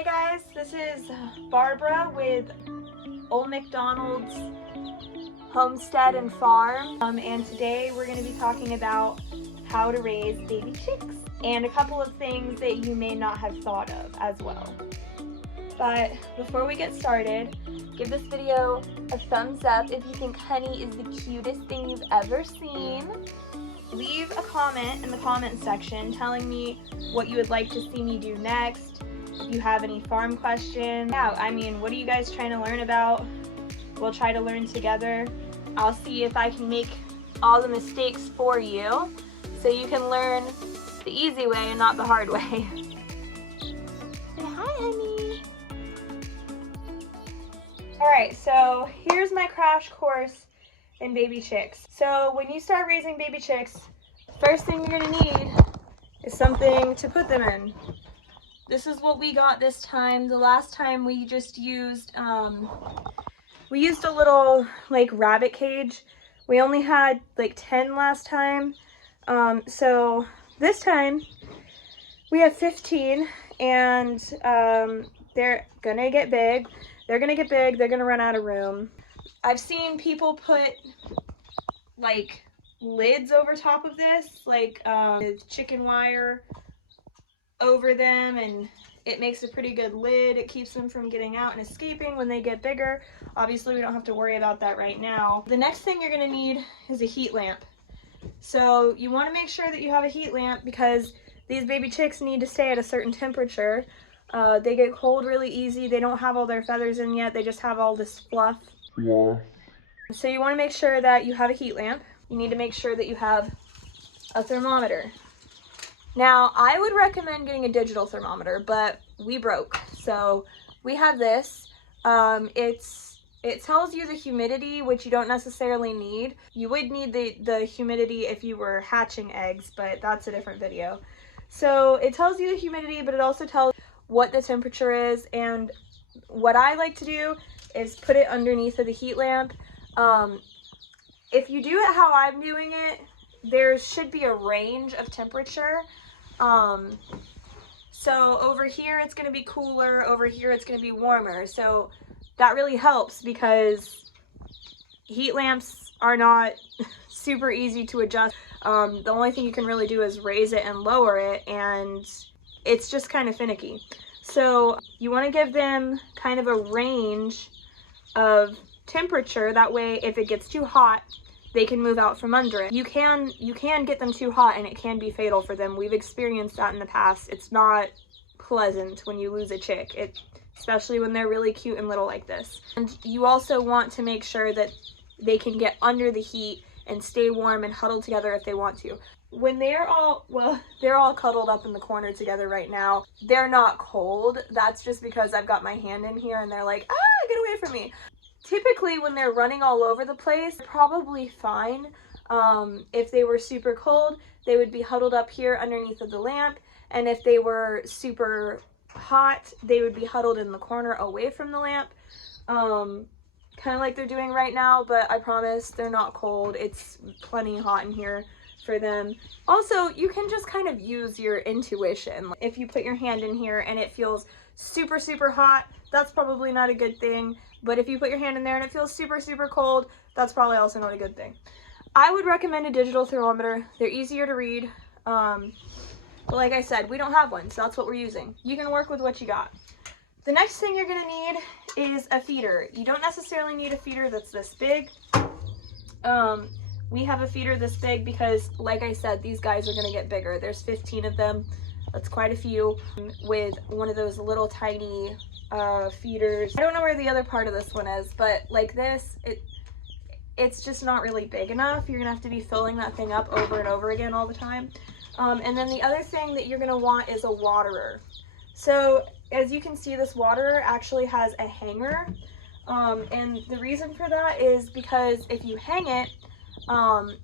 Hey guys, this is Barbara with Old Mcdonald's Homestead and Farm, and today we're going to be talking about how to raise baby chicks and a couple of things that you may not have thought of as well. But before we get started, give this video a thumbs up if you think honey is the cutest thing you've ever seen. Leave a comment in the comment section telling me what you would like to see me do next. If you have any farm questions, what are you guys trying to learn about? We'll try to learn together. I'll see if I can make all the mistakes for you so you can learn the easy way and not the hard way. Say hi, honey. Alright, so here's my crash course in baby chicks. So when you start raising baby chicks, first thing you're going to need is something to put them in. This is what we got this time. The last time we just used, we used a little like rabbit cage. We only had like 10 last time. So this time we have 15 and they're gonna get big. They're gonna run out of room. I've seen people put like lids over top of this, like with chicken wire over them, and it makes a pretty good lid. It keeps them from getting out and escaping when they get bigger. Obviously we don't have to worry about that right now. The next thing you're going to need is a heat lamp. So you want to make sure that you have a heat lamp because these baby chicks need to stay at a certain temperature. They get cold really easy. They don't have all their feathers in yet. They just have all this fluff. Yeah. So you want to make sure that you have a heat lamp. You need to make sure that you have a thermometer. Now, I would recommend getting a digital thermometer, but we broke. So we have this. It tells you the humidity, which you don't necessarily need. You would need the humidity if you were hatching eggs, but that's a different video. So it tells you the humidity, but it also tells what the temperature is. And what I like to do is put it underneath of the heat lamp. If you do it how I'm doing it, there should be a range of temperature. So over here it's going to be cooler, over here it's going to be warmer. So that really helps because heat lamps are not super easy to adjust. The only thing you can really do is raise it and lower it, and it's just kind of finicky. So you want to give them kind of a range of temperature. That way if it gets too hot, they can move out from under it. You can get them too hot and it can be fatal for them. We've experienced that in the past. It's not pleasant when you lose a chick, especially when they're really cute and little like this. And you also want to make sure that they can get under the heat and stay warm and huddle together if they want to. When they're all cuddled up in the corner together right now. They're not cold. That's just because I've got my hand in here and they're like, ah, get away from me. Typically when they're running all over the place, probably fine. If they were super cold, they would be huddled up here underneath of the lamp. And if they were super hot, they would be huddled in the corner away from the lamp. Kind of like they're doing right now, but I promise they're not cold. It's plenty hot in here for them. Also, you can just kind of use your intuition. If you put your hand in here and it feels super, super hot, that's probably not a good thing. But if you put your hand in there and it feels super, super cold, that's probably also not a good thing. I would recommend a digital thermometer. They're easier to read. But like I said, we don't have one, so that's what we're using. You can work with what you got. The next thing you're going to need is a feeder. You don't necessarily need a feeder that's this big. We have a feeder this big because, like I said, these guys are going to get bigger. There's 15 of them. That's quite a few, with one of those little tiny feeders. I don't know where the other part of this one is, but like this, it's just not really big enough. You're gonna have to be filling that thing up over and over again all the time. And then the other thing that you're gonna want is a waterer. So as you can see, this waterer actually has a hanger, and the reason for that is because if you hang it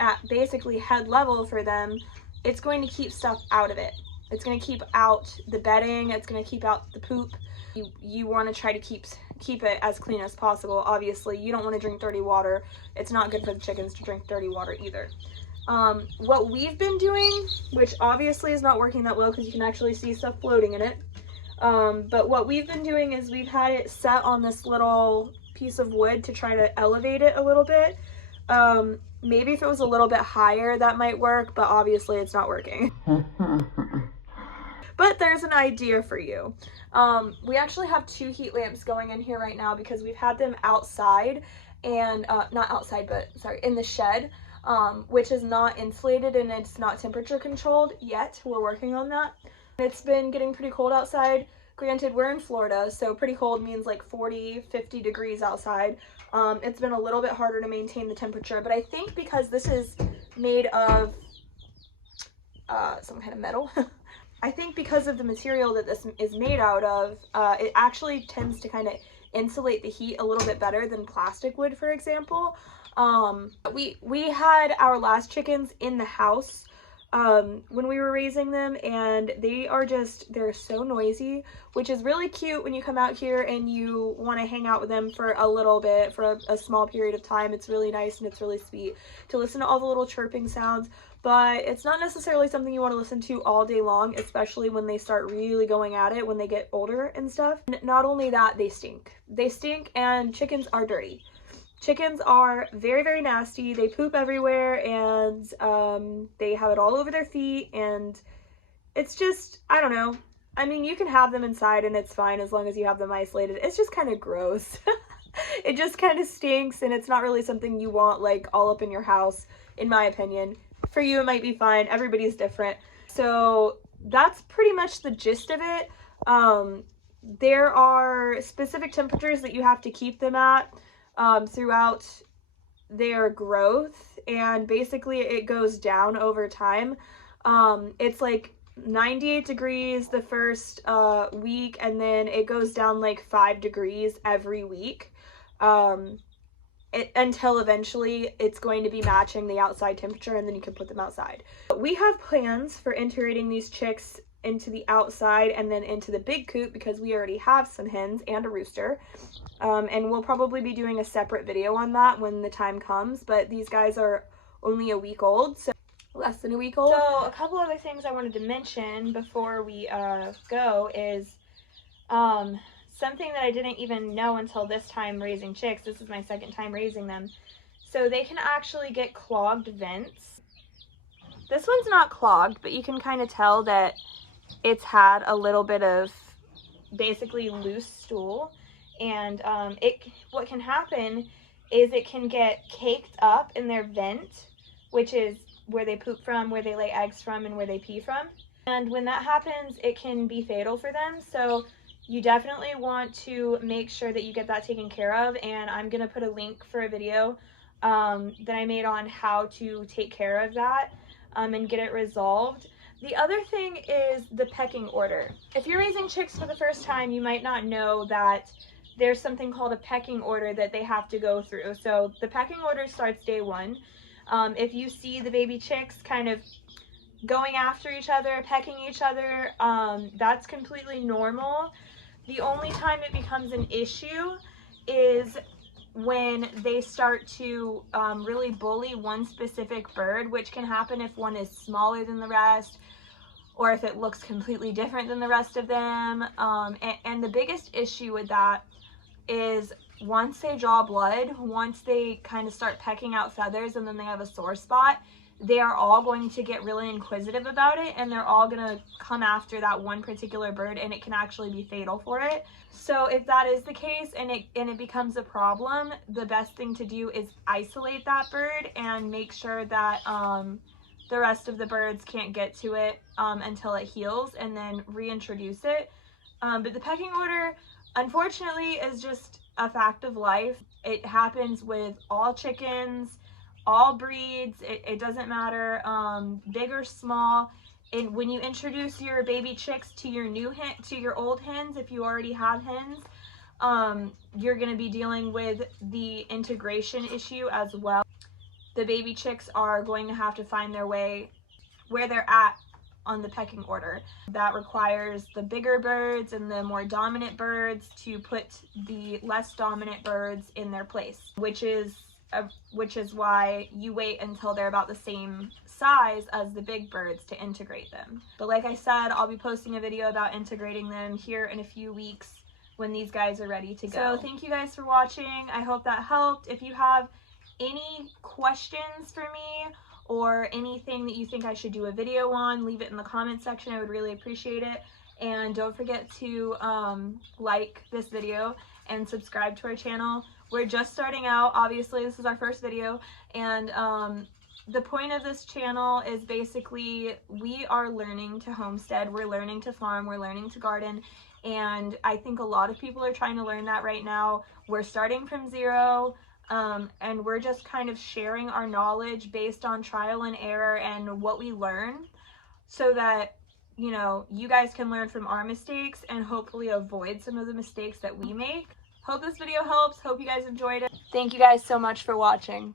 at basically head level for them, it's going to keep stuff out of it. It's going to keep out the bedding, it's going to keep out the poop. You want to try to keep it as clean as possible. Obviously, you don't want to drink dirty water. It's not good for the chickens to drink dirty water either. What we've been doing, which obviously is not working that well because you can actually see stuff floating in it, But what we've been doing is we've had it set on this little piece of wood to try to elevate it a little bit. Maybe if it was a little bit higher that might work, but obviously it's not working. But there's an idea for you. We actually have 2 heat lamps going in here right now because we've had them outside and not outside, but sorry, in the shed, which is not insulated and it's not temperature controlled yet. We're working on that. It's been getting pretty cold outside. Granted, we're in Florida, so pretty cold means like 40, 50 degrees outside. It's been a little bit harder to maintain the temperature, but I think because this is made of some kind of metal, I think because of the material that this is made out of, it actually tends to kind of insulate the heat a little bit better than plastic would, for example. We had our last chickens in the house when we were raising them, and they're so noisy, which is really cute when you come out here and you want to hang out with them for a little bit, for a small period of time. It's really nice and it's really sweet to listen to all the little chirping sounds, but it's not necessarily something you want to listen to all day long, especially when they start really going at it when they get older and stuff. And not only that, they stink. They stink, and chickens are dirty. Chickens are very, very nasty. They poop everywhere, and they have it all over their feet, and it's just, I don't know. I mean, you can have them inside and it's fine as long as you have them isolated. It's just kind of gross. It just kind of stinks, and it's not really something you want like all up in your house, in my opinion. For you, it might be fine. Everybody's different. So that's pretty much the gist of it. There are specific temperatures that you have to keep them at throughout their growth, and basically it goes down over time. It's like 98 degrees the first week, and then it goes down like 5 degrees every week until eventually it's going to be matching the outside temperature, and then you can put them outside. We have plans for integrating these chicks into the outside and then into the big coop because we already have some hens and a rooster, and we'll probably be doing a separate video on that when the time comes. But these guys are only a week old, so less than a week old. So a couple other things I wanted to mention before we go is something that I didn't even know until this time raising chicks. This is my second time raising them. So they can actually get clogged vents. This one's not clogged, but you can kind of tell that it's had a little bit of basically loose stool, and what can happen is it can get caked up in their vent, which is where they poop from, where they lay eggs from, and where they pee from. And when that happens, it can be fatal for them. So you definitely want to make sure that you get that taken care of, and I'm going to put a link for a video that I made on how to take care of that and get it resolved. The other thing is the pecking order. If you're raising chicks for the first time, you might not know that there's something called a pecking order that they have to go through. So the pecking order starts day 1. If you see the baby chicks kind of going after each other, pecking each other, that's completely normal. The only time it becomes an issue is when they start to really bully one specific bird, which can happen if one is smaller than the rest, or if it looks completely different than the rest of them. And the biggest issue with that is once they draw blood, once they kind of start pecking out feathers and then they have a sore spot, they are all going to get really inquisitive about it, and they're all going to come after that one particular bird, and it can actually be fatal for it. So if that is the case and it becomes a problem, the best thing to do is isolate that bird and make sure that the rest of the birds can't get to it until it heals, and then reintroduce it. But the pecking order, unfortunately, is just a fact of life. It happens with all chickens, all breeds. It doesn't matter, big or small. And when you introduce your baby chicks to your old hens, if you already have hens, you're going to be dealing with the integration issue as well. The baby chicks are going to have to find their way where they're at on the pecking order. That requires the bigger birds and the more dominant birds to put the less dominant birds in their place, which is which is why you wait until they're about the same size as the big birds to integrate them. But like I said, I'll be posting a video about integrating them here in a few weeks when these guys are ready to go. So thank you guys for watching. I hope that helped. If you have any questions for me or anything that you think I should do a video on, leave it in the comment section. I would really appreciate it. And don't forget to like this video and subscribe to our channel. We're just starting out. Obviously, this is our first video, and the point of this channel is basically we are learning to homestead, we're learning to farm, we're learning to garden, and I think a lot of people are trying to learn that right now. We're starting from zero, and we're just kind of sharing our knowledge based on trial and error and what we learn, so that, you know, you guys can learn from our mistakes and hopefully avoid some of the mistakes that we make. Hope this video helps. Hope you guys enjoyed it. Thank you guys so much for watching.